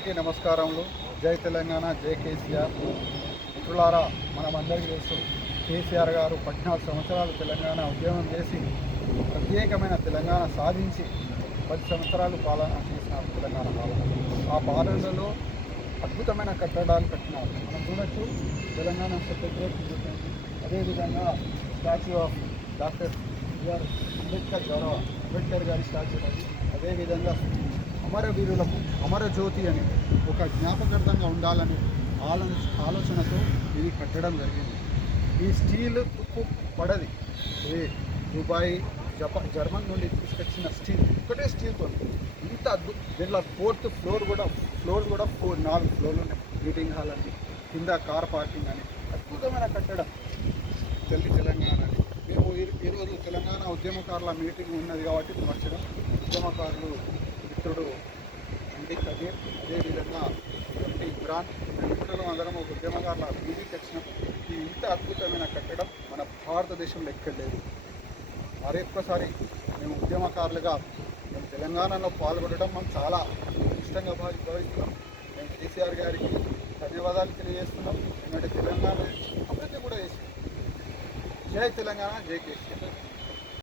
అందరికీ నమస్కారములు. జై తెలంగాణ, జై కేసీఆర్. మిత్రులారా, మనమందరికీ తెలుసు కేసీఆర్ గారు 14 సంవత్సరాలు తెలంగాణ ఉద్యమం చేసి ప్రత్యేకమైన తెలంగాణ సాధించి 10 సంవత్సరాలు పాలన చేసిన తెలంగాణ పాలన. ఆ పాలనలో అద్భుతమైన కట్టడాలు కట్టినారు. మనం చూడొచ్చు తెలంగాణ సెక్రటరేట్, అదేవిధంగా statue of doctor BR Ambedkar, గౌరవ అంబేద్కర్ గారి స్టాచ్యూ అది. అదేవిధంగా అమరవీరులకు అమరజ్యోతి అని ఒక జ్ఞాపకార్థంగా ఉండాలని ఆలోచనతో ఇది కట్టడం జరిగింది. ఈ స్టీల్ తుప్పు పడది. దుబాయ్, జర్మన్ నుండి తీసుకొచ్చిన స్టీల్, ఒకటే స్టీల్తో ఇంత దీంట్లో 4th ఫ్లోర్ కూడా 4 ఫ్లోర్లు ఉన్నాయి. మీటింగ్ హాల్ అని, కింద కార్ పార్కింగ్ అని అద్భుతమైన కట్టడం తెలంగాణ అని. మేము ఈరోజు తెలంగాణ ఉద్యమకారుల మీటింగ్ ఉన్నది కాబట్టి వచ్చడం. ఉద్యమకారులు మిత్రుడు ఎండి కబీర్, అదేవిధంగా ఎండి ఇమ్రాన్, మిత్రులు అందరం ఒక ఉద్యమకారుల మీటింగ్కి వచ్చినప్పుడు ఈ ఇంత అద్భుతమైన కట్టడం మన భారతదేశంలో ఎక్కడ లేదు. మరొక్కసారి మేము ఉద్యమకారులుగా మేము తెలంగాణలో పాల్గొనడం మనం చాలా ఇష్టంగా భావిస్తున్నాం. మేము కేసీఆర్ గారికి ధన్యవాదాలు తెలియజేస్తున్నాం. ఎందుకంటే తెలంగాణ అభివృద్ధి కూడా చేసి. జై తెలంగాణ, జై కేసీఆర్.